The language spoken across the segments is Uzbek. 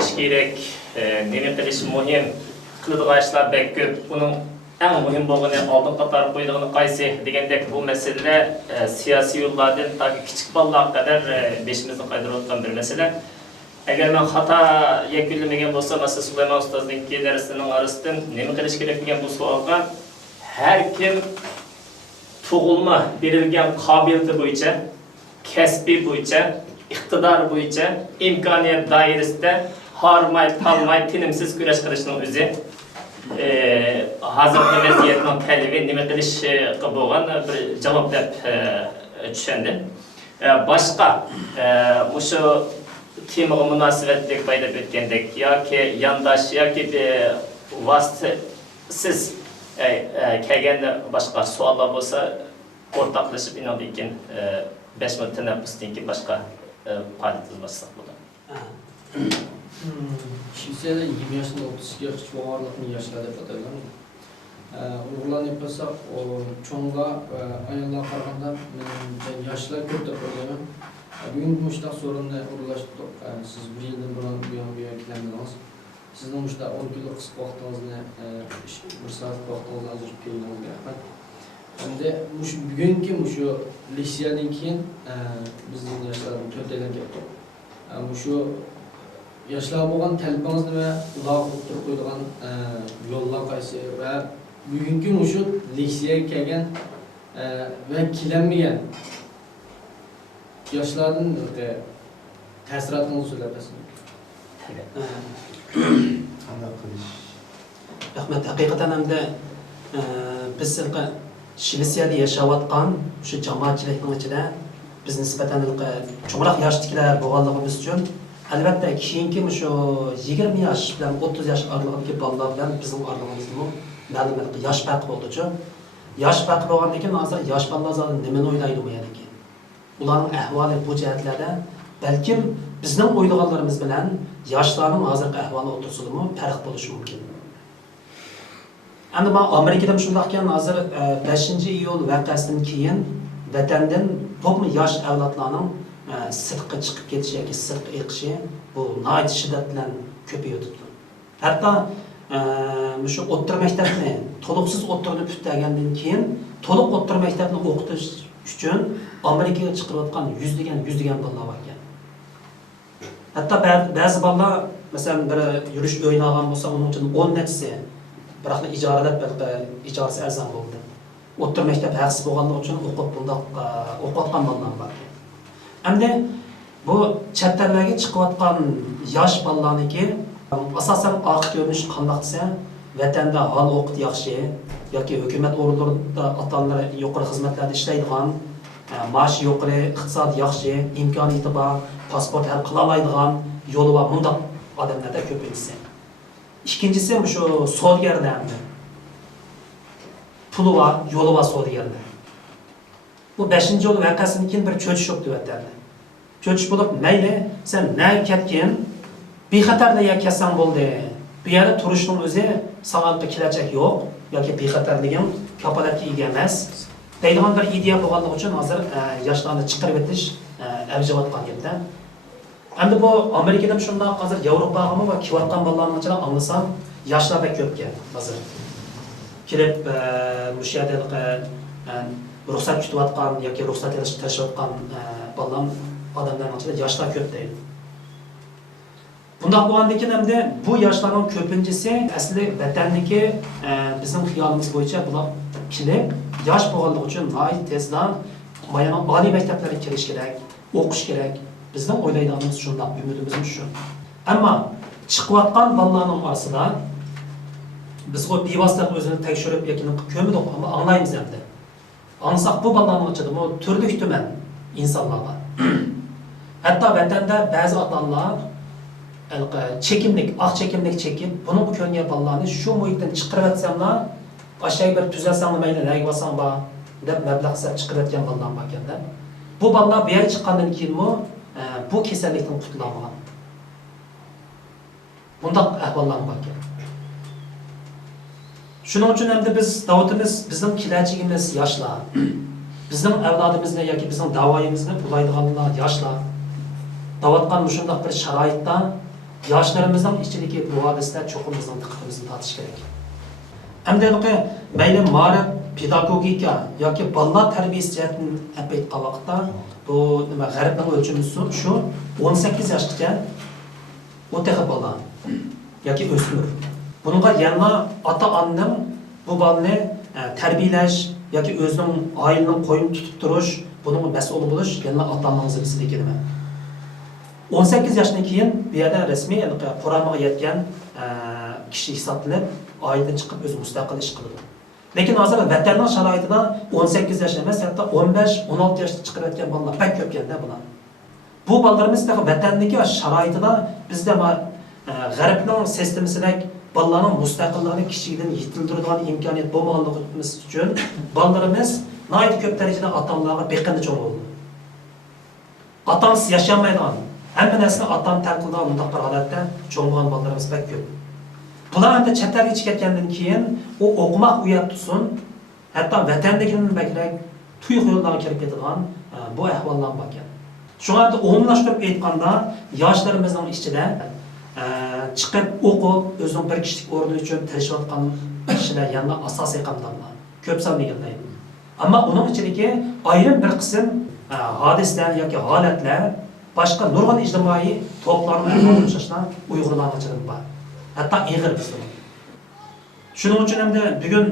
qilish kerak, nima qilish muhim, qiladigan ishlar bek ko'p. Buning eng muhim bo'lgani oldin qator qo'yilgan qaysi degandek bu masala siyosiy yo'llardan toki kichik bolalarga qadar beshimizni qaytarayotgan bir masala. Agar men xato yakunlamagan bo'lsam, masalan Sulaymon ustozning darsining arasidan nima qilish kerak degan bu savolga har kim tug'ilma berilgan qobiliyati bo'yicha, kasbi bo'yicha, iqtidor bo'yicha imkoniyat doirasida hormay, talmay, tinimsiz kurash qilishning o'zi hozirgi vaziyatning talebi nima qilishga bo'lgan bir javob deb tushundi. Boshqa o'sha temaga munosabatlik paydo etgandek yoki yondosh yoki vasitasiz kelgan boshqa savollar bo'lsa o'rtoqlashib inondik keyin 5 minut tanaffusdan keyin boshqa faoliyatimiz boshlab bo'ladi. Kimsada 20 yaşında 30 yaş çoğarlıkını yaşlar deb ataylar. O'g'illarni yapasak, cho'ng'a ayollar qaraganda yoshlar ko'p deb o'ylayman. Bugungi mushtaq so'rinni o'rlashtirdik. Siz bir yildan burun bu yoqqa keldingiz. Sizning mushtaq 10 kunlik qisqa vaqtingizni, bir soat vaqtingizni ajratib kelganingizga rahmat. Endi bugungi shu leksiyadan keyin bizning yoshlarimiz to'rtaydan ketdi. Shu yoshlar bo'lgan talabingiz nima, ular o'tirib qo'ygan yo'llar qaysi va bugungi shu leksiyaga kelgan va kelinmagan yoshlarning ta'sirotini so'zlab bersin. Qanday qilish? Rahmat, haqiqatan hamda biz Shvetsiyada yashayotgan o'sha jamoatchilikning ichida biz nisbatan cho'ngroq yoshdagilar bo'lganligimiz uchun albatta keyingi shu 20 yosh bilan 30 yosh oralig'idagi bolalar bilan bizning oralig'imizda ma'lum yosh farqi bo'ldi-ku. Yosh farqi bo'lgandan keyin hozir yosh bolalar nimani o'ylaydi bu yerga? Ularning ahvoli bu jihatlarda balkim bizning o'ylaganlarimiz bilan yoshlarning hozirgi ahvoli o'rtasidami farq bo'lishi mumkin. Endi men Amerikada shunday ekan, hozir 5-iyul voqeasidan keyin vatandan ko'pmi yosh avlodlarning sirtqa chiqib ketishi yoki sirtqa eqishi bu nihoyat shiddat bilan ko'payib turibdi. Hatto shu o'rta maktabni to'liqsiz o'rtani putlagandan keyin to'liq o'rta maktabni o'qitish uchun Amerikaga chiqarayotgan yuzlagan bolalar bor ekan. Hatto ba'zi bolalar masalan bir yurish o'ynagan bo'lsa, uning uchun 10 nechasi biroq ijaralat ijarasi arzon bo'ldi. O'rta maktab haqsiz bo'lganligi uchun o'qiyotgan bolalar bor. Endi bu chet ellarga chiqayotgan yosh bolalarniki asosan oq ko'rinish qanday desa, vatanda hol o'qit yaxshi yoki hukumat organlarida ota-onalar yuqori xizmatlarda ishlaydigan, maosh yuqori, iqtisod yaxshi, imkoniyati bor, pasport hal qila oladigan yo'li va bunday odamlarda ko'pincha. Ikkinchisi shu savdogarlar. Puli var, yo'li var savdogarlar. Bu 5-yil voqeasidan keyin bir cho'chish bo'ldi vatanda. Cho'chish bo'lib, mayli, sen nari ketgin, bexatarda yakasang bo'ldi. Bu yerda turishning o'zi savoqqa kelajak yo'q yoki bexatarligim kapolatga ega emas. Deydigan bir ideya bo'lganligi uchun hozir yoshlarni chiqarib o'tish avjiyotgan gapda. Endi bu Amerikada shunday, hozir Yevropaga va kiyotgan bolalarning ichida anglasam, yoshlarda ko'pga hozir. Kelib bu yerda ruxsat kutayotgan yoki ruxsat olishga tirishayotgan bolalar odamlarning ichida yoshlar ko'p deydi. Bundoq bo'lgandan keyin hamda bu yoshlarning ko'pinchisi asli vatanniki bizning xiyolimiz bo'yicha bular kelib yosh bo'lganligi uchun nihoyat tezdan mana oliy maktablarga kirish kerak, o'qish kerak. Bizning o'ylaydiganimiz shunday, umidimiz shu. Ammo chiqayotgan bolalarning orasida biz o bevosita o'zini tekshirib yoki ko'midik, ammo anglaymiz endi. Angsak bu bolalarning ichida bu turli tuman insonlar bor. Hatto vatanda ba'zi ota-onalar çekimlik, ah çekimlik çekip, bunun bu ko'rgan bolalarni shu muhitdan chiqarib atsamlar, aşağı bir tuzalsang mayli, nega bo'lsang bor deb mablag' hisob chiqarib atgan bolalar bor ekanda. Bu bolalar bu yerga chiqqandan keyin bu kasallikdan qutulolmagan. Bundaq ahvollar bor ekan. Shuning uchun ham biz davlatimiz, bizning kelajagimiz yoshlar. Bizning avlodimizni yoki bizning da'voyimizni bulaydiganlar yoshlar. Davatgan shunday bir sharoitda yoshlarımızın ichidagi bu hodisada cho'qim bizning diqqatimizni tortish kerak. Hamda mayli ma'rif, pedagogika yoki bolalar tarbiyasi jihatdan aytgan vaqtda bu nima g'arbning o'lchami shu 18 yoshgacha o'taqa bola yoki o'smir. Bunga yana ota-onaning bu bolani tarbiyalash yoki o'zining oilaning qo'yib tutib turish, buning mas'ul bo'lish yana ota-onaning zimmasida keladi. 18 yoshdan keyin bu yerda rasmiy Qur'onga yetgan kishi hisoblanib, oiladan chiqib o'zi mustaqil ish qiladi. Lekin hozir vatanning sharoitida 18 yosh emas, hatto 15-16 yoshda chiqib yotgan bolalar pek ko'p keldi bular. Bu bolalarimiz vatandagi sharoitida bizda g'arbning sistemasida bolalarning mustaqilligini kishidan yetildiradigan imkoniyat bo'lmaganligimiz uchun bolalarimiz nihoyat ko'p darajada ota-onalarga beqindi cho'ng bo'ldi. Ota-onasi yashamaydigan, hamma narsani ota-ona taqildigan bunday bir holatda cho'ng bo'lgan bolalarimiz pek ko'p. Bular endi chet elga chiqib ketgandan keyin u o'qimoq uyat tutsin, hatto vatandagidan bakrak tuyuq yo'llarga kirib ketadigan bu ahvollar bor ekan. Shunga endi umumlashtirib aytganda, yoshlarimizning ichida chiqib o'qib, o'zining bir kishilik o'rni uchun tirishayotgan kishilar yana asosiy qamdanlar. Ko'p sonli kelmaydi. Ammo uning ichidagi ayrim bir qism hodisalar yoki holatlar boshqa nurg'un ijtimoiy to'plarning o'rnashishlar Uyg'urlarga chiqib bor. Hatta ig'ir bizda. Shuning uchun ham bugun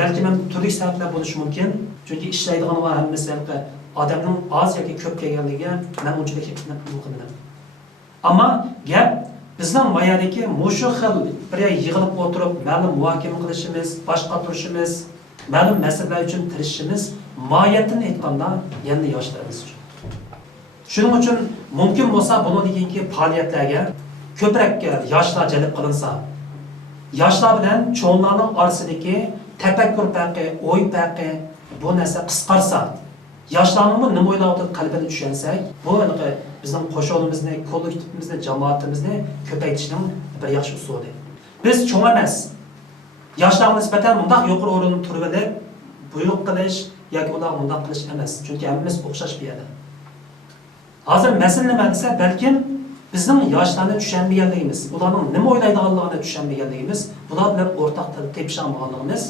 balki men turli sabablar bo'lishi mumkin. Chunki ishlaydigan va hammasi odamning oz yoki ko'p kelganligi men unchalik qilmadim. Ammo gap bizning mayadagi mushu xil bir yig'ilib o'tirib, ma'lum muhokama qilishimiz, boshqa turishimiz, ma'lum masalalar uchun tirishishimiz moyatini aytganda yana yoshlarimiz uchun. Shuning uchun mumkin bo'lsa buni deganki faoliyatlarga ko'proq yoshlar jalb qilinsa, yoshlar bilan cho'nglarning orasidagi tafakkur farqi, o'y farqi bu narsa qisqarsa, yoshlarning nima o'ylayotib qalbini tushunsak, bu bizning qo'shonimizni, kollektivimizni, jamoatimizni ko'paytirishning bir yaxshi usuli. Biz cho'ng emas, yoshlarga nisbatan bunday yuqori o'rinda turib olib, buyruq qilish yoki ular bunday qilish emas. Chunki hammamiz o'xshash bir yerda. Hozir masala nima desa, balkim bizning yoshlarni tushunmaganligimiz, ularning nima o'ylaydiganligini tushunmaganligimiz, bular bilan o'rtaq til tepisha olmaganligimiz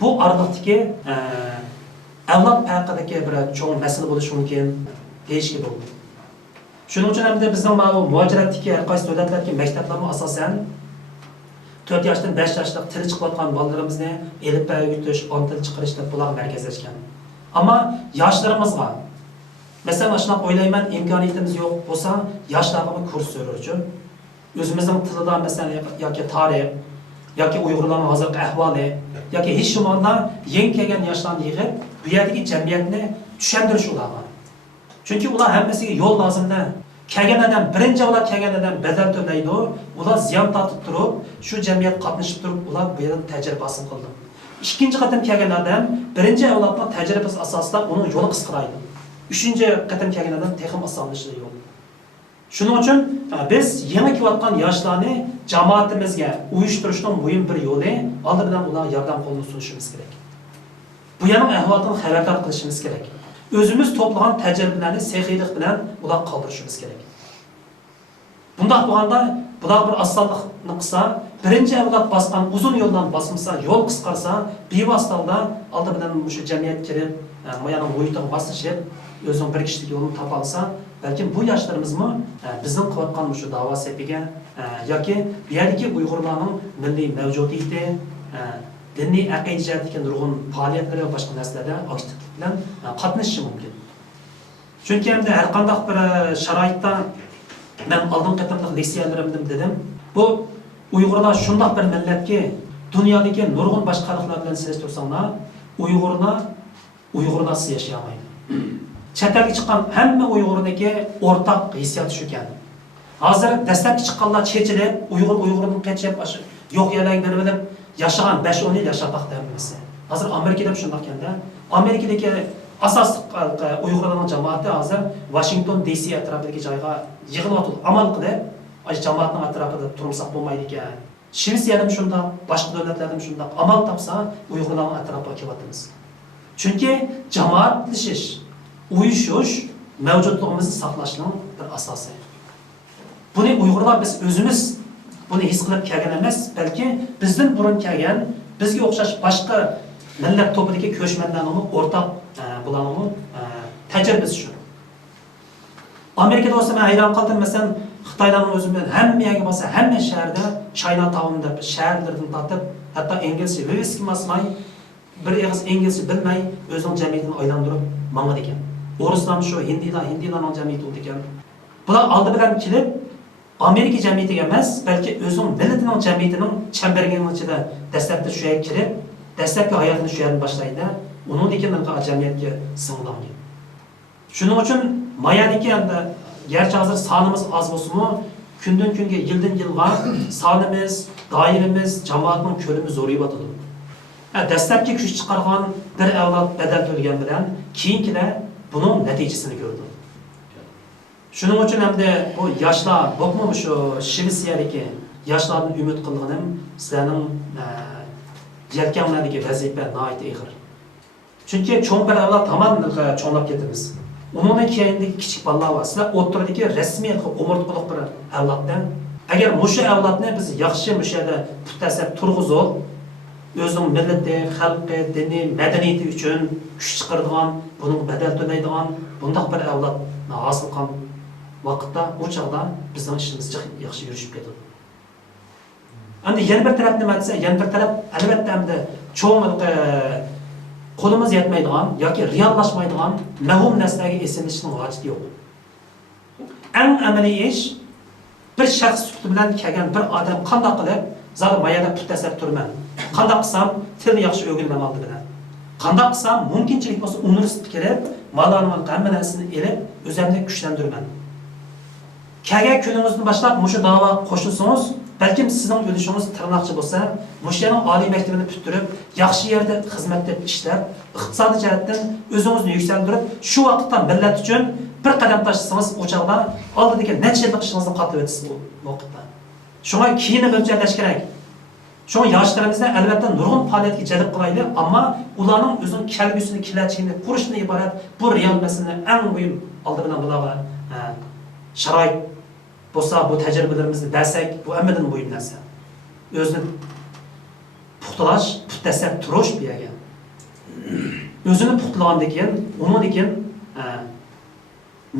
bu oraliqdagi avlod farqidagi bir cho'ng masala bo'lishi mumkin deyishga bo'ladi. Shuning uchun ham bizning muhojiratdagi har qaysi davlatlardagi maktablarga asosan 4 yoshdan 5 yoshlik til chiqayotgan bolalarimizni elib o'rgatish, on til chiqarishda bular markazlashgan. Ammo yoshlarimizga mesela şuna o'ylayman, imkoniyatimiz yo'q bo'lsa, yoshlarga kurs o'rgatuvchi, o'zimizning tilida mesela yoki tarix, yoki Uyg'urlarning hozirgi ahvoli, yoki hech zamonda yangi kelgan yoshlarni yig'ib, bu yerdagi jamiyatni tushuntirish ularga. Chunki ular hammasiga yo'l lozimda. Kelgan odam, birinchi ular kelgan odam badal to'laydi, ular ziyon tortib turib, shu jamiyat qatnashib turib, ular bu yerdan tajriba hosil qildi. Ikkinchi qatam kelgan odam, birinchi avlodning tajribasi asosida uning yo'li qisqaraydi. Üçüncü qatam kelgan odam texim osonlashadi yo'q. Shuning uchun biz yangi kelayotgan yoshlarni jamoatimizga uyushtirishning muhim bir yo'li, oldi bilan ularga yordam qo'lini sunishimiz kerak. Bu yana ahvoldan xabardor qilishimiz kerak. O'zimiz to'plagan tajribalarni sehiylik bilan ularga qoldirishimiz kerak. Bunday bo'lganda bular bir osonlikni qilsa, birinchi avlod bosgan uzun yo'ldan bosmasa, yo'l qisqarsa, bevosita oldi bilan shu jamiyat kirib, moyaning muhitiga bosishib, o'zining bir kishilik yo'lini topa olsa, balki bu yoshlarimizni bizning qilayotgan shu da'vo sepiga yoki bu yerdagi Uyg'urlarning milliy mavjudiyati, diniy aqida jihatdagi nurg'un faoliyatlar va boshqa narsalarda aktivlik bilan qatnashishi mumkin. Chunki hamda har qanday bir sharoitda men oldin qatamliq leksiyalarimda dedim, bu Uyg'urlar shunday bir millatki, dunyodagi nurg'un boshqa xalqlar bilan solishtirsanglar, Uyg'urlarsiz yashamaydi. Chet elga chiqqan hamma Uyg'urdagi o'rtaq hissiyat shu ekan. Hozir dastlabki chiqqanlar chechilib, Uyg'urdan qechib, yo'q yerlarga berib yashagan 5-10 yil yashaqaq demisi. Hozir Amerikada shunday ekanda, Amerikadagi asosiy Uyg'urlarning jamoati hozir Washington DC atrofidagi joyga yig'ilib amal qilib, ay jamoatning atrofida turmsak bo'lmaydi ekan. Shvetsiyada ham shunday, boshqa davlatlarda ham shunday amal topsa, Uyg'urlarning atrofiga kelyapmiz. Chunki jamoatlashish, uyushish mavjudligimizni saqlashning bir asosi. Buni Uyg'urlar biz o'zimiz buni his qilib kelgan emas, balki bizdan burun kelgan, bizga o'xshash boshqa millat to'pidagi ko'chmanlarning o'rtaq bularning tajribasi shu. Amerikada bo'lsa men hayron qoldim, masalan, Xitoylarning o'zi bilan hamma yerga bo'lsa, hamma shaharda Chinatown deb shaharlardan tortib, hatto inglizcha viski masmay, bir og'iz inglizcha bilmay o'zining jamiyatini aylantirib mangadi ekan. O'rislar shu, hindilarning jamiyati bo'ldi ekan. Bular oldi bilan kelib Amerika jamiyatiga emas, balki o'zining millatining jamiyatining chambarining ichida dastlabda shu yerga kirib, dastlabki hayotini shu yerdan boshlaydi. Undan keyin jamiyatga singlangan. Shuning uchun mayadagi endi gerçi hozir sonimiz oz bo'lsa-mu, kundan kunga, yildan yilga sonimiz, doiramiz, jamoatning ko'lami zo'rayotadi. Dastlabki kuch chiqargan bir avlod badal to'lagan bilan keyingilar buning natijasini ko'rdi. Shuning uchun hamda bu yoshlar, bo'pmi shu Shvetsiyadagi yoshlardan umid qilganim, sizlarning yelkamlardagi vazifa nihoyat og'ir. Chunki cho'ng bir avlod tamom cho'nglab ketamiz. Umuman keyindagi kichik bolalar va sizlar o'rtadagi rasmiy umurtqiliq bir avloddan agar mushu avlodni biz yaxshi mushada putasab turg'izib, o'zining millati, xalqi, dini, madaniyati uchun kuch chiqaradigan, buning badal to'laydigan bundoq bir avlodni hosil qilgan vaqtda o chog'da bizning ishimiz yaxshi yurishib ketadi. Endi yana bir taraf nima desa, yana bir taraf albatta hamda cho'ng qo'limiz yetmaydigan yoki reallashmaydigan mahum narsalarga esinishning hojati yo'q. Eng amaliy ish bir shaxs bilan kelgan bir odam qanday qilib zali mayada putasab turman. Qanday qilsam tilni yaxshi o'rganman oldi bilan. Qanday qilsam mumkinchilik bo'lsa universitetga kirib, malarning hamma narsasini elib, o'zimni kuchlantirman. Kelgan kuningizdan boshlab mushu da'vo qo'shilsangiz, balkim sizning o'lishingiz tirnoqchi bo'lsa, mushaning oliy maktabini bitirib, yaxshi yerda xizmatda ishlab, iqtisodiy jihatdan o'zingizni yuksaltirib, shu vaqtda millat uchun bir qadam tashlasangiz, o chog'da oldidagi necha yillik ishingizni qatib o'tasiz bu vaqtda. Shunga keyinni mo'ljalash kerak. Shunga yoshlarimizni albatta nurg'un faoliyatga jalb qilaylik, ammo ularning o'zining kelgusini, kelajagini qurishdan iborat bu real masalani eng muhim oldi bilan bularga sharoit bo'lsa, bu tajribalarimizni bersak, bu hammadan muhim narsa. O'zini puxtalash, putasab turish bu yerga. O'zini puxtalagandan keyin, undan keyin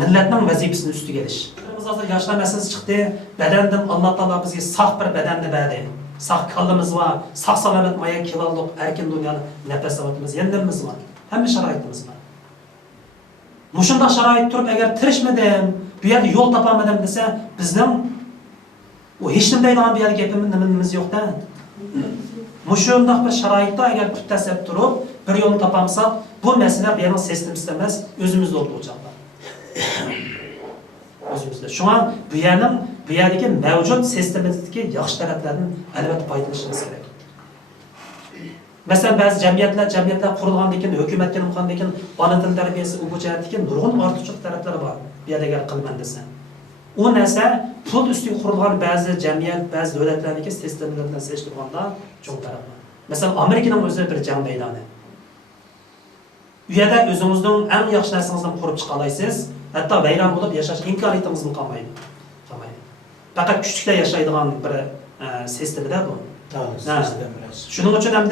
millatning vazifasini ustiga olish. Biz hozir yoshlar masalasi chiqdi. Badandan Alloh taolo bizga sog' bir badanni berdi. Sog' kallamiz va sog' salomat moya kilolliq erkin dunyoni nafas olamiz, yendimiz var. Hamma sharoitimiz var. Mushunda sharoit turib agar tirishmadim, bu yerda yo'l topamadim desa, bizning o hech nima deydigan bir yerga gapimiz yo'q-da. Mushundaq bir sharoitda agar putasab turib, bir yo'l topamsak, bu masala bu yerning sistemimizda emas, o'zimizda bo'lacaq. O'zimizda. Shunga bu yerdagi mavjud sistemimizdagi yaxshi taraflardan albatta foydalanishimiz kerak. Masalan, ba'zi jamiyatlar qurilgandan keyin, hukumatga nimqandan keyin ona til tarbiyasi u jihatdagi nurg'un ortiqcha taraflari bor. Bu yerda agar qilman desa. O narsa pul ustiga qurilgan ba'zi jamiyat, ba'zi davlatlarniki sistemlardan solishtirganda cho'ng taraf bor. Masalan, Amerikaning o'zi bir jang maydoni. Bu yerda o'zingizning eng yaxshi narsangizni qurib chiqa olasiz. Hatto bayram bo'lib yashash imkoniyatingizni qolmaydi. Faqat kuchliklar yashaydigan bir sistemda bu. Shuning uchun ham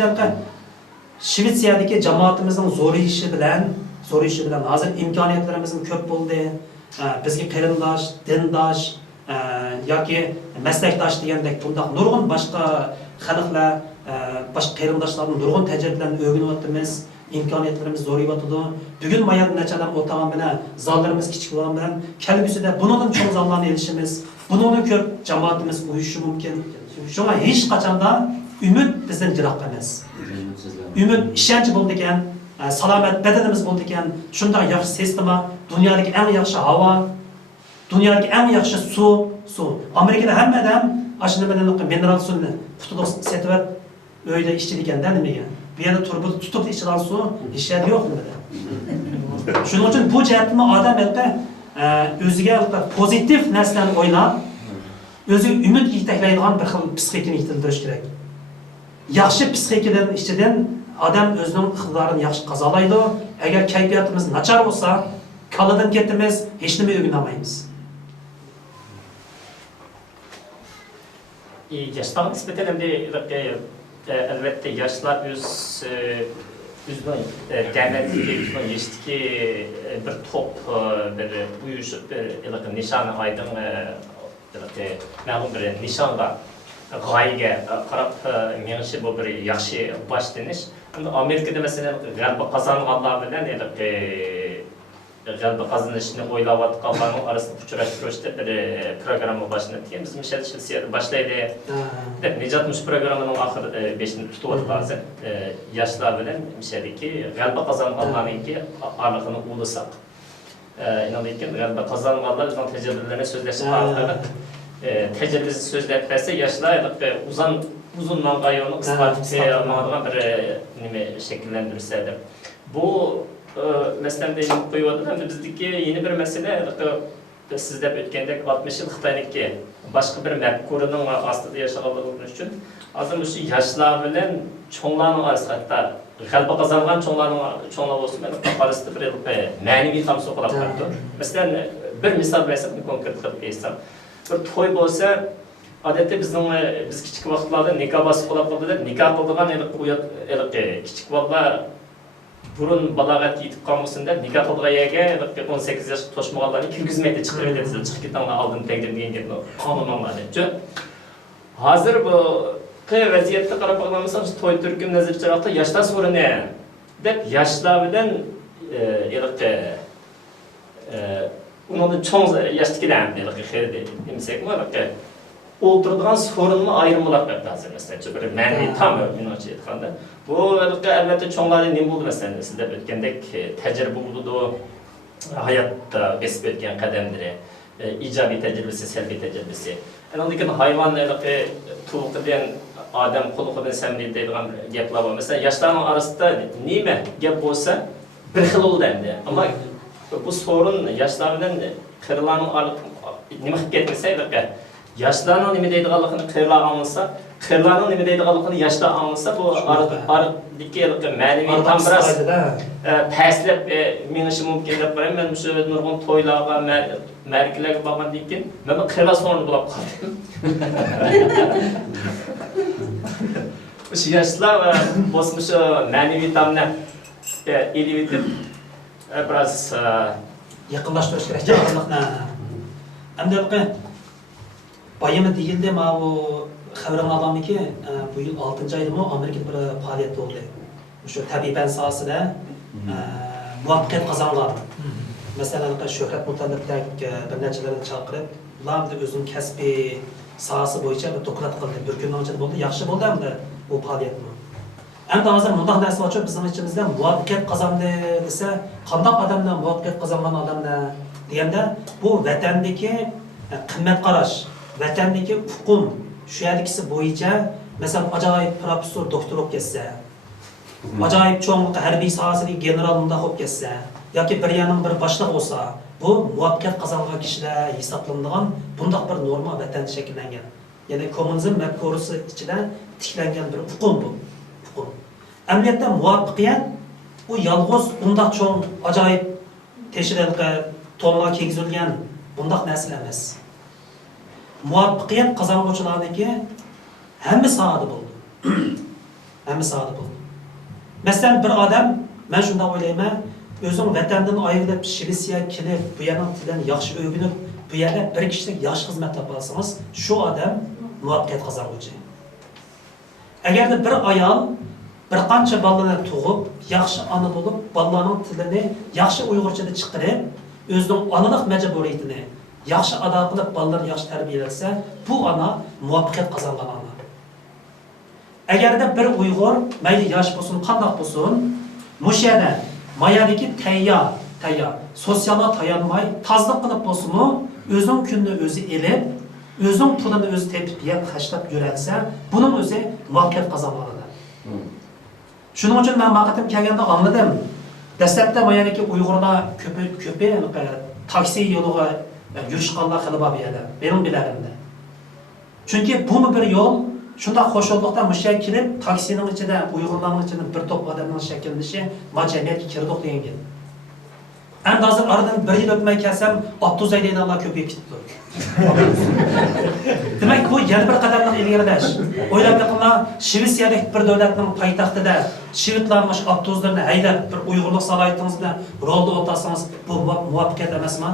Shvetsiyadagi jamoatimizning zo'rayishi bilan hozir imkoniyatlarimiz ko'p bo'ldi. Bizga qarindosh, dindosh yoki maslakdosh degandek bundaq nurg'un boshqa xalqlar, boshqa qarindoshlarning nurg'un tajribalarini o'rganyapmiz. İmkaniyatlarımız zo'rayotdi. Bugun mayal nachadan o'tagan bilan zallarimiz kichik bo'lgan bilan kelgusida bundan cho'ng zallarni erishimiz, bundan ko'p jamoatimiz uyushi mumkin. Shunga hech qachonda umid bizdan jiroq emas. Umid ishonch bo'ldigan, salomat badanimiz bo'ldigan, shunday yaxshi sistema, dunyodagi eng yaxshi havo, dunyodagi eng yaxshi suv. Amerikada hamma odam ashuna bilan mineral suvni qutida setib uyda ichadigan-da nimaga? Bu yerda turib tutib ichidan suv ishlar yo'q nimada. Shuning uchun bu jihatni odam o'ziga pozitiv narsalarni o'ylab, o'ziga umid yetaklaydigan bir xil psixikani yetildirish kerak. Yaxshi psixikadan ichidan odam o'zining iqtidorini yaxshi qazolaydi. Agar kayfiyatimiz nachar bo'lsa, kaladan ketimiz, hech nima o'rgana olmaymiz. Yaşlarga nisbeten endi elbette yaşlar o'zining jamiyatdagi o'zining yeshdagi bir to'p bir uyushib bir nishoni oydin ma'lum bir nishonga g'oyaga qarab menishi bu bir yaxshi boshlanish. Endi Amerikada masalan g'alaba qozonganlar bilan g'alaba qozonishni o'ylayotganlarning orasida uchrashtirishda bir programma boshlanadi. Biz Mishel Shilsiyat boshlaydi. Nejat mush programmaning oxir 5-ni tutayotgansiz. Yoshlar bilan Misheldagi g'alaba qozonganlarningki aniqini o'ylasak. İnanırken g'alaba qozonganlar o'zining tajribalarini so'zlashib orqali tecrübesi sözler verse yaşlar uzun mangayonu kısaltıp almadan bir nime şekillendirirse bu mesela de koyuyordu hem de bizdeki yeni bir mesele sizde ötkendek 60 yıl Xitay'daki başka bir mefkurunun aslında yaşananlar için azım şu yaşlar bilen çoğların arasında hatta g'alaba qozongan çoğlar olsun ben arasında bir manevi tam so'qilib qoldi. Mesela bir misal versem konkret qilib aytsam bir to'y bo'lsa, odatda biz kichik vaqtlarda nikoh bosib qolib nikoh qildigan kichik bolalar burun balog'atga yetib qolmasin deb nikoh qilgan yerga 18 yoshga to'shmaganlarni kirgizmaydi, chiqib ketadi, chiqib ketganlar oldin tegdim degan gap qonunlar. Hozir bu vaziyatga qarab qaramasangiz to'y turkum nazarchiroqda yoshlar so'rini deb yoshlar bilan Onun çoğu yaştakiler demek oturduğun sorunlu ayrımlar lazım mesela. Böyle manevi tam münasebet etkanda. Bu elbette çoğunların ne buldu mesela sizde ötkendek tecrübe buldu hayatta besip ötken kademleri, icabi tecrübesi, selbi tecrübesi. Lekin hayvanlar tuğuk eden adam kuluğundan semli deydiğim gaplar var. Mesela yaşların arasında nime gap olsa bir xil oldu endi. Ama bu sorun yaşlardan kırılanın nima qilib ketmasa, yaşlarning nima deydiganligini qirlar anglasa, qirlarning nima deydiganligini yaşlar anglasa, bu aradagi ma'naviy tam biroz pastlab menishi mumkin deb qarayman. Men shu nurg'un to'ylarga, markalarga borgandan keyin men qirlar soruni bo'lib qoldim. Shu yaşlar bosmuş ma'naviy tamni elib biraz yakınlaştırış gerek canlılıkna. Endi bayımı değildi ama bu haberin adamı ki bu yıl 6. ayda mı Amerika'da bir faaliyet oldu. Şu tabii ben sahasında muvaffakiyet kazanlar. Mesela Şöhret Mutalip'tek bir neceleri çağırıp ular da özünün kesbi sahası boyunca bir doktorat kıldı. Bir gün önce oldu. Yaxşı oldu hem de bu faaliyet mi? Endi hozir mundaq narsa bor, bizning ichimizda muvaffaqiyat qozondi desa, qanday odamlar muvaffaqiyat qozongan odamlar deganda bu vatandagi qimmat qarash, vatandagi huquq shu yerdagisi bo'yicha, masalan, ajoyib professor, doktor bo'lib ketsa, ajoyib cho'ng harbiy sohasidagi general bunday bo'lib ketsa, yoki bir yerning bir boshliq bo'lsa, bu muvaffaqiyat qozongan kishilar hisoblanadigan bunday bir norma vatanda shakllangan. Ya'ni kommunizm mafkurasi ichida tiklangan bir huquq bu. Emniyette muvaffaqiyat o yalğız bundaq çoğun acayip teşhirilge tonuna kegizilgen bundaq nəsil emas. Muvaffaqiyat qazanğıçılardaki hemmi sahada buldu. Hemmi sahada buldu. Mesela bir adam, ben şunda oylayma, özün vatandan ayrılıp Şilisiya kilip bu yana tilen yaxşı ögünüp bu yana bir kişilik yaxşı hizmet yaparsanız şu adam muvaffaqiyat qazanğıçı. Eğer de bir ayal bir qancha balalarni tug'ib, yaxshi ona bo'lib, balalarning tilini yaxshi Uyg'urchada chiqarib, o'zining onalik majburiyatini yaxshi ado qilib, balalarni yaxshi tarbiyalatsa, bu ona muvaffaqiyat qozongan ona. Agarda bir Uyg'ur, mayli yosh bo'lsin, qandoq bo'lsin, mushada mayadagi tayyor, sosyalga tayanmay, tazliq qilib bo'lsin-mu, o'zining kunni o'zi elib, o'zining pulini o'zi tepib yeb xashlab yurarsa, buning o'zi muvaffaqiyat qozongan. Şunun için ben maqatim kelganda anladım. Dastlabda mayadagi Uyg'urlar ko'pi taksi yo'liga yurishganlar xili bor bu yerda, benim bilarimda. Chunki bu bir yo'l, shunda qo'shildiqdan mushak kirib, taksining ichida Uyg'urlarning ichida bir to'p odamning shakllanishi, ma jamiyatga kirdik degan gap. Endi hozir aradan 1 yil o'tmay kelsam, 30 aylaydiganlar ko'payib ketdi. Demak, bu yana bir qadamliq ilgarilash. O'ylab yiqilma, Shvetsiyadagi bir davlatning poytaxtida shvedlarning 30larni haydab bir Uyg'urlik salohiyatimiz bilan rolda o'tasangiz, bu muvaffaqiyat emasmi?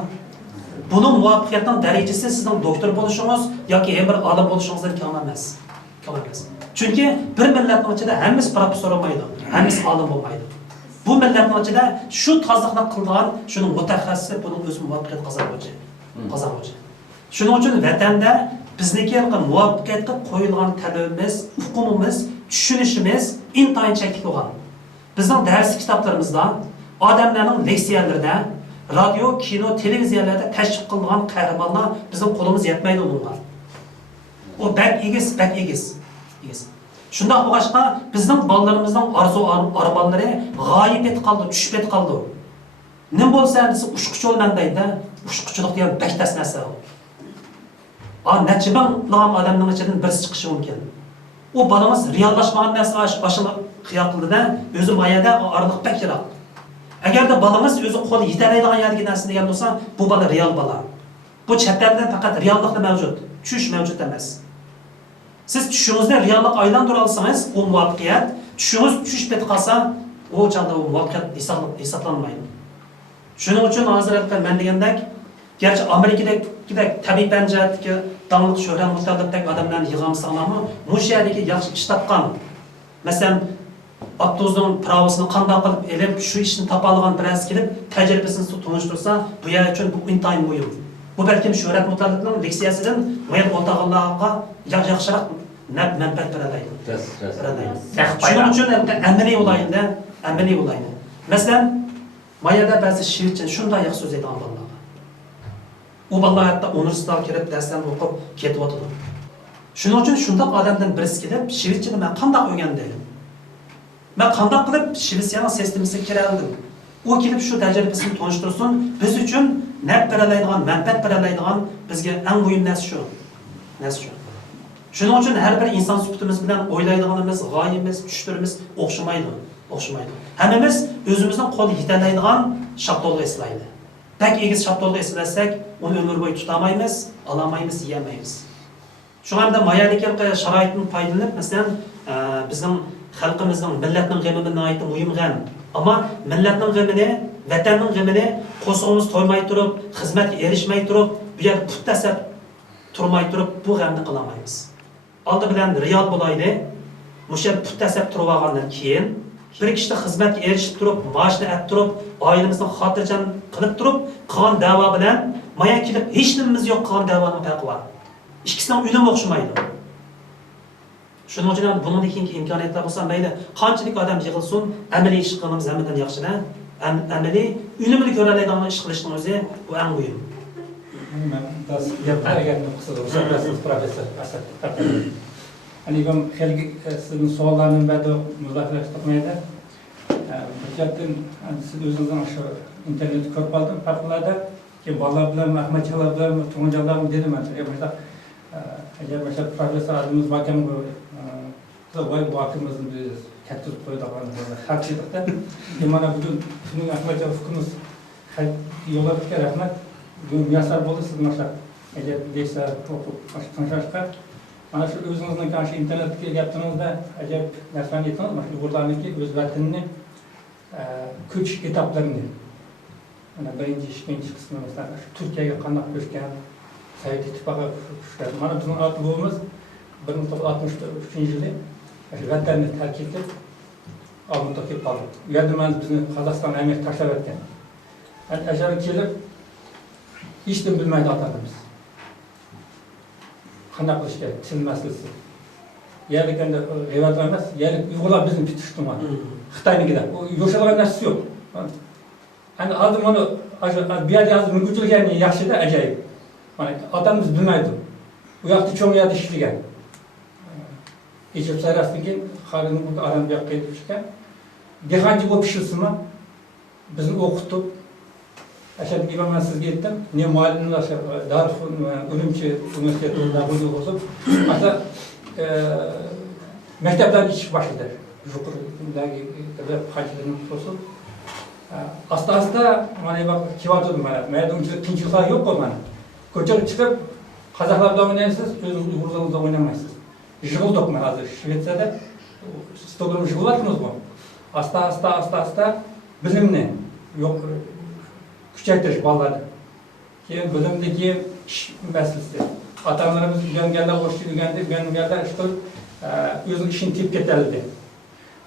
Bunun muvaffaqiyatning darajasi sizning doktor bo'lishingiz yoki ham bir olim bo'lishingizdan kam emas. Kam emas. Chunki bir millatning ichida hammasi professor bo'lmaydi, hammasi olim bo'lmaydi. Bu millatning ichida shu tozliqni qilgan, shuning mutaxassisi buning o'z muvaffaqiyat qozonuvchi. Shuning uchun vatanda bizniki muvaffaqiyatga qo'yilgan talabimiz, huquqimiz, tushunishimiz intayin cheklik bo'lgan. Bizning dars kitoblarimizda, odamlarning leksiyalarida, radio, kino, televiziyalarda tashkil qilingan qahramonlar bizning qo'limiz yetmaydi unga. O bak egiz. Shunda bo'lg'achqa bizning bolalarimizning arzularlari g'oyib etib qoldi, tushib etib qoldi. Nim bo'lsa, biz ushquchi bo'lman deydi. Ushquchilik degan baktas narsa. Necha minglagan odamning ichidan birisi chiqishi mumkin. O balamiz reallashmagan narsa aşını qiyaq qildida, o'zi mayada orliq bak yiroq. Agarda balamiz o'zi qo'li yetaraydigan yerga narsa degan bo'lsa, bu bola real bola. Bu chatlardan faqat reallikda mavjud, tushish mavjud emas. Siz tushingizni reallik aylantira olsangiz, o muvaffaqiyat, tushingiz tushish bet qolsa, o chaqda o muvaffaqiyat hisoblanmaydi. Shuning uchun hozir men degandek, gerçi Amerika'daki tabiiy panjatdagi davlat shuhrat mutallabdagi odamlarni yig'amsanami, o'sha yerdagi yaxshi ish topgan. Masalan, avtobusning pravosini qanday qilib elib, shu ishni topa olgan biroz kelib, tajribasini tunishtirsa, bu yer uchun bu intayin muhim. Bu balkim shuhrat mutallabning leksiyasidan men o'tag'anlarga yaxshiroq manfaat beradi. Shuning uchun amaliy o'laydi. Masalan, mayada ba'zi shirchin shunday yaxshi so'z aytgan bolalar. O balla hatta universitetga kirib, darsdan o'qib ketib o'tdi. Shuning uchun shundoq odamdan birisi kelib, shvetsiyani men qanday o'rgandim? Men qanday qilib Shvetsiyaning sistemasiga kiraldim? O kelib shu tajribasini tunishtirsin, biz uchun naf beralaydigan, manfaat beralaydigan bizga eng muhim narsa shu. Shuning uchun har bir inson sifatimiz bilan o'ylaydiganimiz, g'oyamiz, tushuntirimiz o'xshamaydi. Hammamiz o'zimizning qo'li yetalaydigan shaqtolga eslaydi. Bak egiz shaqtolga eslasak, uni ömür boyu tutamaymiz, alamaymiz, yemeyiz. Şu anda mayadagi sharoitdan foydalanib, masalan, bizning xalqimizning, millatning g'amini aytib muhim g'am. Ammo millatning g'amini, vatanning g'amini qo'sog'imiz to'ymay turib, xizmatga erishmay turib, bu yerda put tasab turmay turib, bu g'amni qilmaymiz. Oldi bilan real bo'laydi. O'sha put tasab turib olgandan keyin bir kishida xizmatga erishib turib, maoshni olib turib, oilamizni xotirjam qilib turib, qilgan da'vo bilan maya kelib hech nimamiz yo'q qilgan da'voning farqi bor. Ikkisining unumi o'xshamaydi. Shuning uchun bundan keyingi imkoniyatlar bo'lsa, mayli qanchalik odam yig'ilsin, amaliy ish qilganimiz hammadan yaxshi-da. Amaliy unumli ko'ra oladigan ish qilishning o'zi bu eng muhim. Men das gaplarga qisqa professor Asad. Anigam xelgi sizning savollarning ba'zi muzokiralashtirmaydi. Hujjatdan siz o'zingizning shu internetda ko'rib qoldim, farqlarda ki bolalar bilan, ahmadchalar bilan, to'ng'anlarni dedim men. Agar o'sha professor adimiz vakam voy vakimizni biz katta qo'ydigan xalq edikda. Mana bugun shuning ahmadcha fikrimiz yo'llarga rahmat. Bugun muyassar bo'ldi siz mana agar desa o'qib qanchashqa mana shu o'zingizning qarshi internetga gapingizda ajab narsani aytdingiz, mana shu uyg'urlarniki o'z vatanini ko'chish etaplarini. Mana birinchi, ikkinchi qismi masalan Turkiyaga qanday ko'chgan, Sovet ittifoqiga ko'chgan. Mana bizning ota-bobamiz 1963-yilda shu vatanni tark etib Olmutga kelib qoldi. U yerda mana bizni Qozog'iston Amerika tashlab o'tgan. Ajab kelib hech kim bilmaydi otamiz. Qanday qilish kerak? Til masalasi. Yerlikanda revatlar emas, yerlik uyg'urlar bizni bitishtirgan. Xitoynikida. U yo'shalgan narsasi yo'q. Hani adım onu bir yer yazdım, mülkçülük yani yaxşı da acayip. Hani adamımız bilmeydi. Bu yakta çoğun yerde işligen. Geçip sayrasın ki, halinin burada aram bir yakta edip çıkan. Dehancı bu pişirsin mi? Bizim okutup, aşağıda gibi ben sizge ettim. Ne muhalinin aşağı, Darfur, Ürümçi Üniversitesi'nde bunu okutup. Hatta mektepten iş başladı. Yukarıdaki kadar hacıların olsun. Asta mana bak kivatırdım bana. Meğerdin içinde tinçlikler yok o bana. Koçak çıkıp Kazaklarla oynayırsınız, özünüz Uygurlarla oynamayısınız. Jığıldık mı hazır Şvedsiyada? Stokholm jığılatmız bu. Asta bilimni yok küçeytiriş bağladı. Keyin bilimde keyin iş meselesi. Atalarımız ügengenler hoş ügengenler işte özün işini tip keteldi.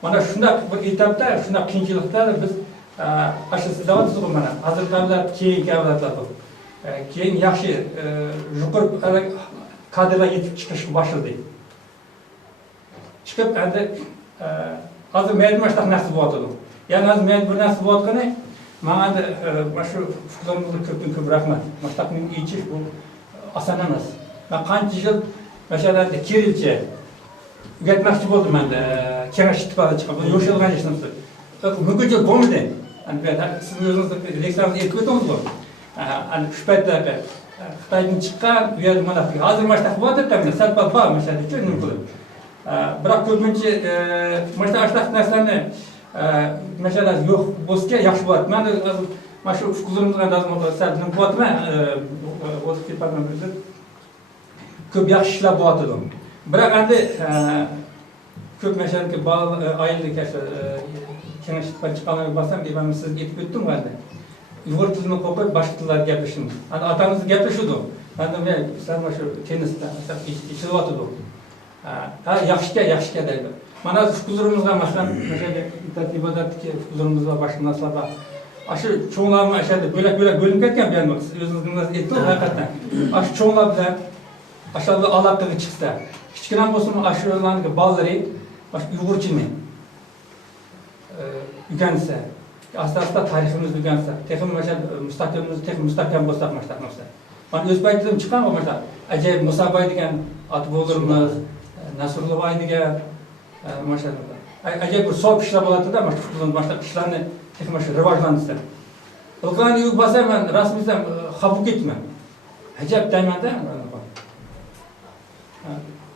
Mana şunda bir etapta, şunda qiyinchilikda biz aşısı davatız bu mana. Hazır davlat keyin davlatlar bu. Keyin yaxshi yuqori kadrlar yetib chiqish boshladi. Chiqib endi hozir men mana shunaqa narsa bo'lyotdi. Ya'ni hozir men bir narsa bo'layotgani, mana endi mana shu fikrlarimizga ko'pdan-ko'p rahmat. Mana shunaqa yechish bu oson emas. Men qancha yil masalan kirilcha o'rgatmoqchi bo'ldim endi kengash ittifoqi chiqib, yo'shilgan hech narsa. Mumkinchilik bo'lmadi. Siz o'zingiz leksiyangizni aytib o'tdingiz-ku. Hani şu paytlarda Xitoydan chiqqan, bu yerda mana hozir mana shunaqa bo'lyapti, sal pal bor mana shu uchun nima qilib. Biroq ko'pincha mana shunaqa narsalarni masalan yo'q bo'lsa yaxshi bo'ladi. Men mana shu huquqlarimizga sal nima bo'lyapti, o'z departamentida ko'p yaxshi ishlar bo'lyapti. Biroq endi ko'p masalan oilaga kengash chiqqanlarga borsam, men sizga aytib o'tdim endi. Uyg'ur tilini qo'yib boshqa tillarda gapirishimiz. Hani otamiz gapirishdi. Endi men sal mana shu tennisda ichilyotdi. Yaxshi deydi. Mana shu huzurimizga masalan ibodatga huzurimizga boshqa narsalar bor. Shu cho'nglarni ashada bo'lak bo'linib ketgan bu yerda. O'zingiz aytdingiz haqiqatan. Shu cho'nglar bilan ashada aloqaga chiqsa, kichkina bo'lsin shularning bolalari Uyg'urchani o'rgansa, asta tariximizni o'rgansa, texnik mustahkam bo'lsak mashaqmasa. Men o'z paytimdan chiqqan mana ajoyib Musabay degan atbollarimiz, Nasrulloboy degan mashallah. Ajoyib bir so'p ishlar bo'ladida, mana shu ishlarni texnik rivojlantirsa. Qilgan yo'q bo'lsa men rasmiydan xafa ketman. Ajoyib daymanda.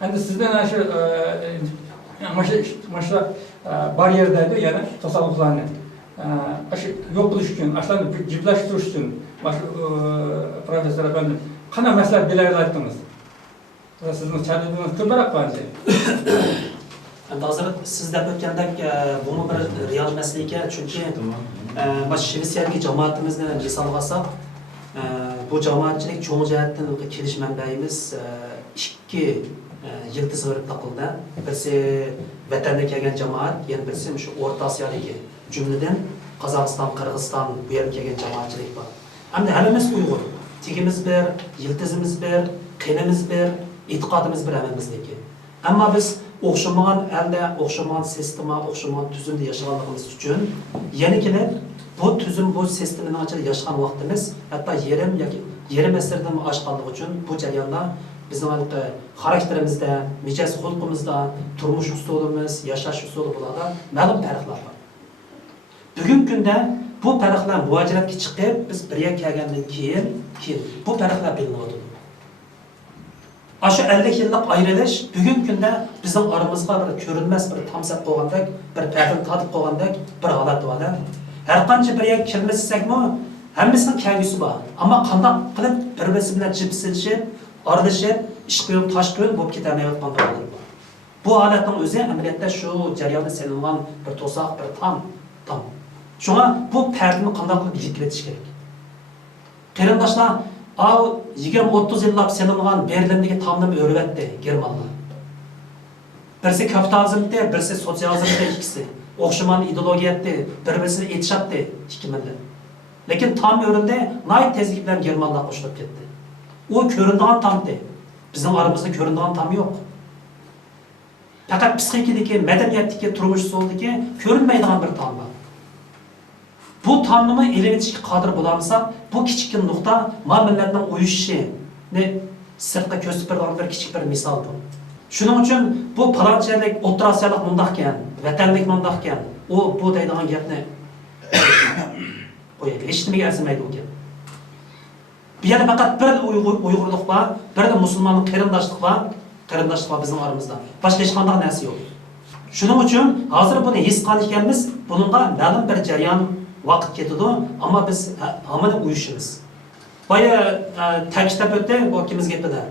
Endi sizdan shu mana shu baryerdagi yana tasavvuflarni yo'q qilish uchun, aslida jiblashtirish uchun professor efendim qanday maslahat beraylar aytdingiz? Sizni chaqirdigingiz ko'proq bence. Endi hozir siz deb o'tgandek bu bir real masala ekan, chunki mana Shvetsiyadagi jamoatimizni misol olsak, bu jamoatchilik cho'ng jihatdan kelish manbayimiz ikki yildiz bo'lib taqildi. Birisi vatanda kelgan jamoat, yana birisi shu O'rta Osiyodagi cümleden Kazakistan, Kırgızistan bu yerga kelgan jamoatchilik bor. Hamda hammamiz Uyg'ur. Tigimiz bir, yiltizimiz bir, qinimiz bir, e'tiqodimiz bir hammamizniki. Ammo biz o'xshamagan elda, o'xshamagan sistema, o'xshamagan tuzumda yashaganligimiz uchun yana kelib bu tuzum, bu sistemaning ichida yashagan vaqtimiz hatto yarim asrdan oshganligi uchun bu jarayonda bizning xarakterimizda, mijoz xulqimizda, turmush usulimiz, yashash usuli bo'ladi, ma'lum farqlar bor. Bugungi kunda bu farqlar muvajahatga chiqib, biz bir yer kelgandan keyin bu farqlar bilinyapti. Aşı 50 yillik ayrilish bugungi kunda bizning oramizga bir ko'rinmas bir tamsat qo'ygandek, bir ta'til tatib qo'ygandek bir holat bor. Har qancha bir yer kelmasakmi, hammasining kelgusi bor. Ammo qanday qilib bir-birisi bilan jipsilishib, aralashib, ish qo'yib, tosh qo'yib bo'lib ketmayotgan holatlar bor. Bu holatning o'zi amaliyotda shu jarayonda selingan bir to'saq, bir tam. Şuna bu perdini qanday qilib yetib kerak. Qarindoshlar, 20-30 yillab selingan Berlindagi tamni o'rvatdi Germanlar. Birisi kapitalizmda, birisi sotsializmda ikkisi. O'xshagan ideologiyada bir-birini etishatdi ikki millat. Lekin tam o'rinda nihoyat tezlik bilan Germanlar qo'shilib ketdi. U ko'rinadigan tamdi. Bizning aramizda ko'rinadigan tam yo'q. Faqat psixikadagi, madaniyatdagi, turmush usulidagi ko'rinmaydigan bir tam bor. Bu tamlımı ele etishga qodir bo'lamisak, bu kichik nuqta mal millatning uyushishini sirtqa ko'rsatib bir kichik bir misol bu. Shuning uchun bu palonchalik, O'rta Osiyolik mundaqkan, vatanlik mundaqkan, u bu deydigan gapni qo'yadi. Hech nimaga arzimaydi u gap. Bu yerda faqat bir Uyg'urlik bor, bir de musulmonlik qarindoshlik bor bizning oramizda. Boshqa hech qanday narsa yo'q. Shuning uchun hozir buni his qilgan ekanmiz, buningga ma'lum bir jarayon vaqt ketadi, ammo biz hamma uyushimiz. Boya ta'kidlab o'tdi bu ikimiz gapida.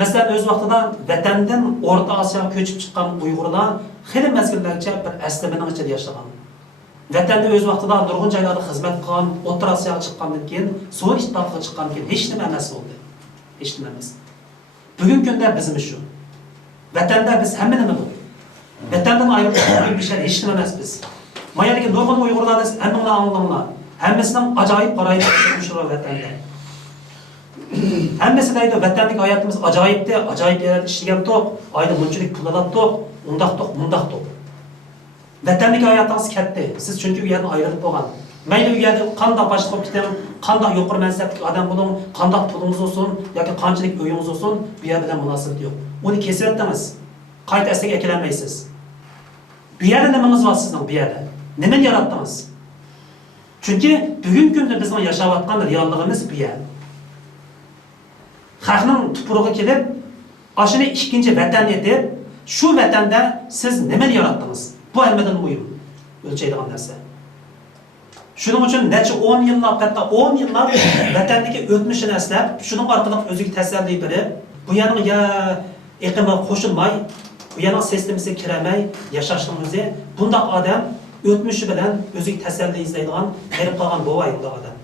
Masalan, o'z vaqtida vatandan O'rta Osiyoga ko'chib chiqqan Uyg'urlar xeyli mezgillarcha bir aslamaning ichida yashagan. Vatanda o'z vaqtida nurg'un joylarda xizmat qilgan, O'rta Osiyoga chiqqandan keyin, Sovet ittifoqiga chiqqandan keyin hech nima emas bo'ldi. Hech nima emas. Bugungi kunda bizimiz shu. Vatanda biz hamma nima bo'ldik. Vatandan ayrilib bir şey hech nima emas biz. Mayadagi nurg'un Uyg'urlarni hammanglar anglanglar. Hammasining ajoyib qarayib shu vatanda. Hammasi deydi vatandagi hayotimiz ajoyibdi, ajoyib yerda ishlagan to'q, oyda bunchalik pul olib undaq to'q, mundaq to'q. Vatandagi hayotingiz katta. Siz chunki u yerdan ayrilib bo'lgan. Mayli u yerda qanday boshqa bo'lib keting, qanday yuqori mansabli odam bo'ling, qanday pulingiz bo'lsin yoki qanchalik uyingiz bo'lsin, bu yer bilan munosabat yo'q. Uni kesib o'tdingiz. Qayta asliga kelolmaysiz. Bu yerda nimangiz bor sizning bu yerda? Nimani yaratdingiz? Chunki bugungi kunda bizning yashayotgan realligimiz bu yer. Xalqning tupurug'i kelib, ashuni ikkinchi vatan etib, shu vatanda siz nimani yaratdingiz? Bu hammadan muhim o'lchaydigan narsa. Shuning uchun necha 10 yillab, hatto 10 yillab vatandagi o'tmishini eslab, shuning orqali o'ziga tasalli berib, bu yerning ya iqlimga qo'shilmay, bu yerning sistemasiga kiramay yashashning o'zi bundoq odam o'tmishi bilan o'ziga tasalli izlaydigan, qirib qolgan bo'lmaydi bundoq odam.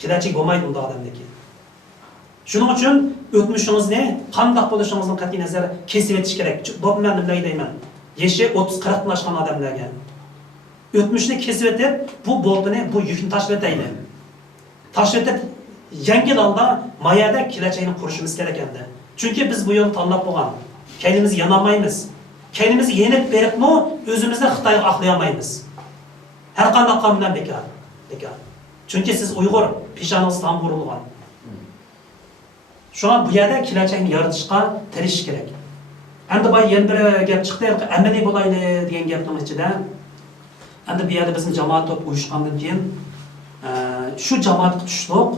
Kelajak bo'lmaydi bundoq odamniki. Shuning uchun o'tmishingizni qanday bo'lishingizdan qat'iy nazar kesib o'tish kerak. Bu men nima deyman? Yaşı 30-40 yaşkan adamlarga. O'tmishni kesib o'tib, bu boltini, bu yukni tashlab o'taylik. Tashlab o'tib, yangi dalda mayada kelajakni qurishimiz kerak endi. Chunki biz bu yo'lni tanlab bo'lgan. Kendimizni yanamaymiz. Kendimizni yenib beribmi, o'zimizni Xitoyga aqlay olmaymiz. Har qanday qonundan bekor. Bekor. Chunki siz Uyg'ur, peshoningiz tam qurilgan. Shuna bu yerda kelajakni yaratishga tirishish kerak. Endi bu yana bir gap chiqdi, amaliy bo'layli degan gapning ichida. Endi bu yerda bizning jamoat to'p uyushgandan keyin shu jamoatga tushdik,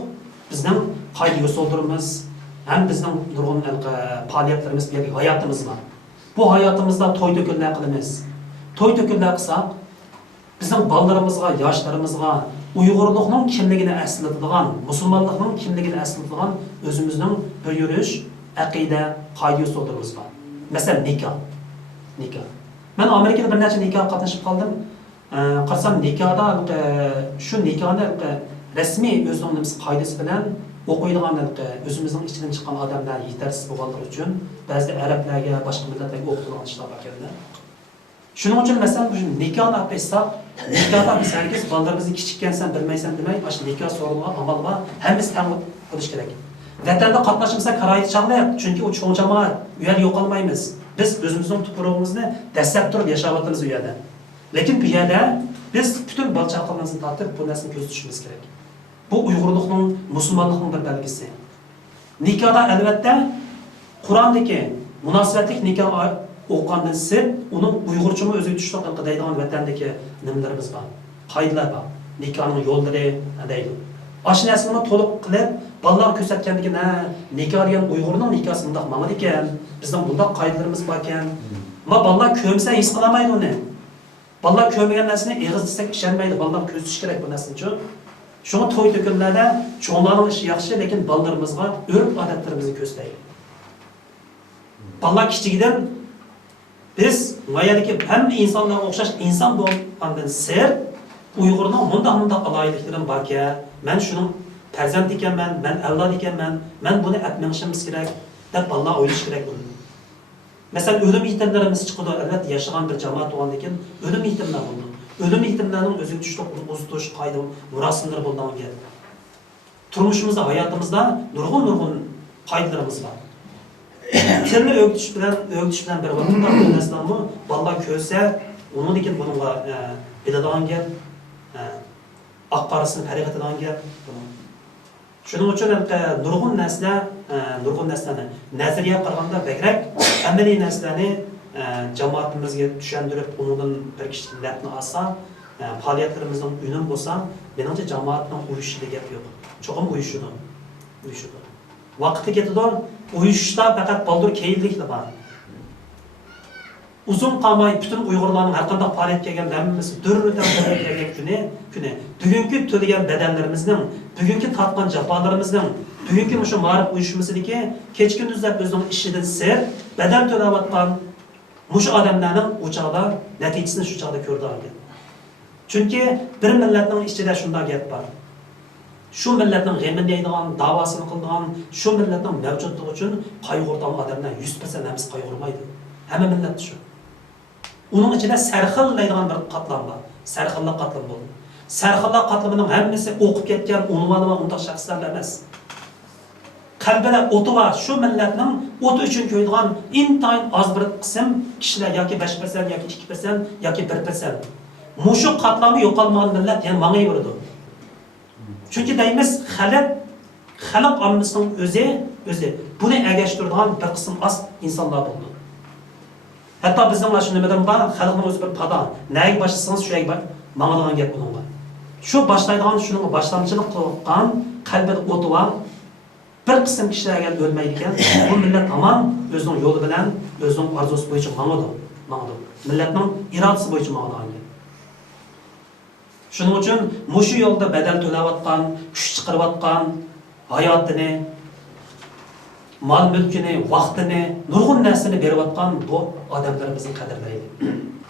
bizning qayda yo'soldirimiz, ham bizning nurg'un faoliyatlarimiz, bu yerda hayotimiz bor. Bu hayotimizda to'y to'kinlar qilamiz. To'y to'kinlar qilsak, bizning bolalarimizga, yoshlarimizga Uyg'urlikning kimligini aslatadigan, musulmonlikning kimligini aslatadigan o'zimizning bir yurish, aqida, qoida usullarimiz bor. Masalan, nikoh. Nikoh. Men Amerikada bir necha nikoh qatnashib qoldim. Qarsam nikohda shu nikohni rasmiy o'zining qoidasi bilan o'qiydigan o'zimizning ichidan chiqqan odamlar yetarsiz bo'lganligi uchun ba'zi arablarga, boshqa millatlarga o'qitilgan ishlar bor ekan. Shuning uchun masalan bu nikohni olib qo'ysak, nikohda biz hargiz bolalarimizni kichikkansan bilmaysan demay, mana nikoh so'ralgan amalga hammasi tang bo'lish kerak. Vatanda qatnashimizda qaraydi chaqlayap, chunki u cho'ng jamoat, u yerda yo'qolmaymiz. Biz o'zimizning tuprog'imizni dastlab turib yashayapmiz u yerda. Lekin bu yerda biz butun balchaqlarimizni tortib bu narsani ko'z tutishimiz kerak. Bu Uyg'urlikning, musulmonlikning bir belgisi. Nikohda albatta Qur'ondagi munosabatlik nikoh o'qigandan so'ng uning Uyg'urchami o'ziga tushliq qiladigan vatandagi nimalarimiz bor. Qoidalar bor. Nikohning yo'llari deydi. Ashnasini to'liq qilib, bolalar ko'rsatganligi nikoh degan Uyg'urning nikohi bundoq ma'lum ekan. Bizning bundoq qoidalarimiz bor ekan. Ammo bolalar ko'msa his qilmaydi uni. Bolalar ko'rmagan narsani eg'iz desak ishonmaydi. Bolalar ko'z tutish kerak bu narsani uchun. Shuni to'y to'kinlarda cho'nglarning ishi yaxshi, lekin bolalarimizga urf-odatlarimizni ko'rsataylik. Bolalar kichigidan biz mayadagi hamma insonlarga o'xshash inson bo'lgandan so'ng Uyg'urning mundaq aloyidliklari bor-ki, men shuning farzand ekanman, men avlod ekanman, men buni atmishimiz kerak deb bolalar o'ylash kerak buni. Masalan, o'lim yetimlarimiz chiqadi, albatta yashagan bir jamoat bo'lgandan keyin o'lim yetimlar bo'ldi. O'lim yetimlarning o'ziga tushliq o'zitish qoida, murosimlar bo'lgan gap. Turmushimizda, hayotimizda nurg'un qoidalarimiz bor. Kirni o'g'itish bilan bir vaqtda bu narsalarni bolalar ko'rsa, uni lekin bunga biladigan gap, aqqarasini farq etadigan gap. Shuning uchun nurg'un narsalarni nazariya qilganda bag'rak amaliy narsalarni jamoatimizga tushuntirib, undan bir kichik labni olsa, faoliyatlarimizning unum bo'lsa, menimcha jamoatning uyushida gap yo'q. Cho'qim uyushidi. Vaqti ketadi, uyushda faqat baldur keyinliklar bor. uzun kalmayı bütün Uygurların hakkında faaliyet gelgen demimiz dürrüden gelgen küne bugünkü töleyen bedenlerimizin, bugünkü tatman japalarımızın, bugünkü şu marif uyuşmasındaki keçkindüzler özünün işinden ser beden tölevatkan muşu adamlarning uçağda neticesini şu çağda gördü aldı. Çünkü bir milletning içinde şundan gap var. Şu milletning g'emini deydigan, davasını kıldıgan, şu milletning mevcutluğu için kaygırdan adamlar 100% hemisi kaygırmaydı. Hemen millet şu. Onun içinde serxil deydigan bir katlam var. Serxillik katlam oldu. Serxillik katlamının hemmisi okup ketken unvanı ve undaq şahslar emas. Kalbide otu var. Şu milletning otu için koyduğun intayın az bir kısım kişiler yaki 5%, yaki 2%, yaki 1%. Muşu katlamı yok olmayan millet yani mağayı vurdu. Çünkü deyimiz halk ammısının özü bunu ergeçtirdiğin bir kısım az insanlar buldu. Hatta bizden şu nimeden var, halkın özü bir pada. Neye başlasanız şuraya bak, mağadan gel bunun var. Şu başlaydıgan şunun başlamcılık kılgan, kalbide otu var. Bir kısım kişiler gel ölmeydiken, bu millet tamam özünün yolu bilen, özünün arzusu boyunca mağadı. Milletin iradesi boyunca mağadan gel. Şunun için muşu yolda bedel tölevatkan, kuş çıkarıvatkan, hayatını, mal mülkünü, vaktini, nurgun nersini berivatkan bu adamlarımızın kaderleydi.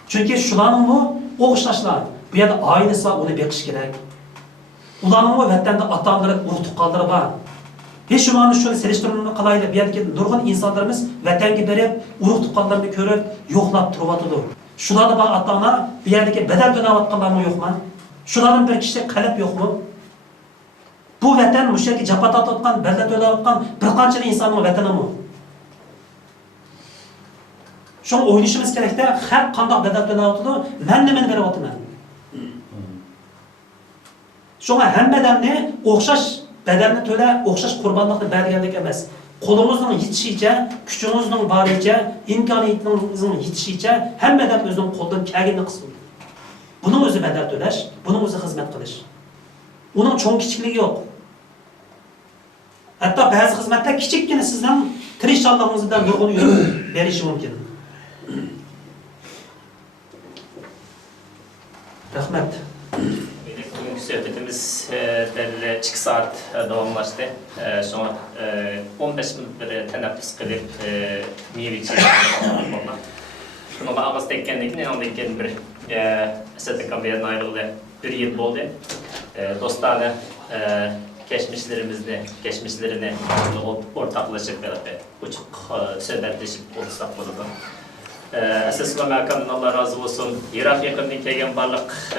Çünkü şulanın mı oğuşlaşlar. Bu yerde ailesi var, onu bekiş gerek. Ulanın mı vatanda atanları, urtuk kaldırı var. Ve şulanın şöyle seliştirmeni kalaydı. Bir yerdeki nurgun insanlarımız vatangi berip, urtuk kaldırını görüp, yoklap turuvatıdır. Şulanı bana atana bir yerdeki bedel tölevatkanlar mı yok mu? Şuların bir kişide kalep yok mu? Bu vatan müşterki capata tutkan, bellet öyle bir kançalı insanın vatanı mı? Şunu oynayışımız gerekti. Her kandak bellet öyle tutu, ben de beni verip atımı. Şuna hem bedenini, okşaş bedenini töle, okşaş kurbanlıkını belgeldik emez. Kolumuzun yetişice, küçüğümüzün barice, imkaniyetimizin yetişice, hem beden özünün koldan kâgini kısıldı. Bunun özü bedel töleş, bunun özü hizmet kılış. Onun çoğun kiçikliği yok. Hatta bazı hizmetler kiçikken sizden tirişallahınızdan nurgunu yürüp verişi mümkün. Rahmet. Bugünkü sohbetimiz 2 saat davamlaştı. Sonra 15 minut bir teneffüs kılıp meyveci yapmak. Bununla ağız tekkenlikin yanındaki bir Esed Kambiye'den ayrıldı. Bir yıl oldu. Dostane geçmişlerini ortaklaşıp uçuk söhbetleşip olursak burada. Esasılan Erkan'dan Allah razı olsun. Irak yakından kelgen barlık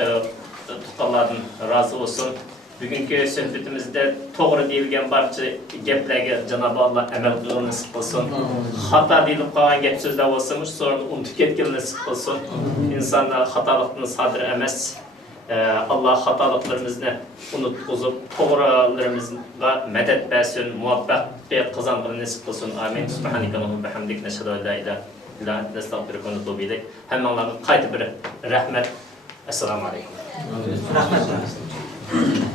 tutallardan razı olsun. Bugünkü sohbetimizde doğru deyilgen barcha geplerge Cenab-ı Allah emel kılın nasip olsun. Hata deyilip kalan gep sözler olsamış, sonra unutup ketken nasip olsun. İnsanlar hatalıktan sadır emez. Allah hatalıklarımızı unutkuzup, doğrularımızla medet versin, muvaffakiyet kazanmanı nasip olsun. Amin. Subhaneke Allahümme bihamdik. Neşhedü en la ilahe illa ente estağfiruke ve etûbü ileyk. Hemen Allah'a kaydı bir rahmet. Esselamu aleyküm. Rahmet.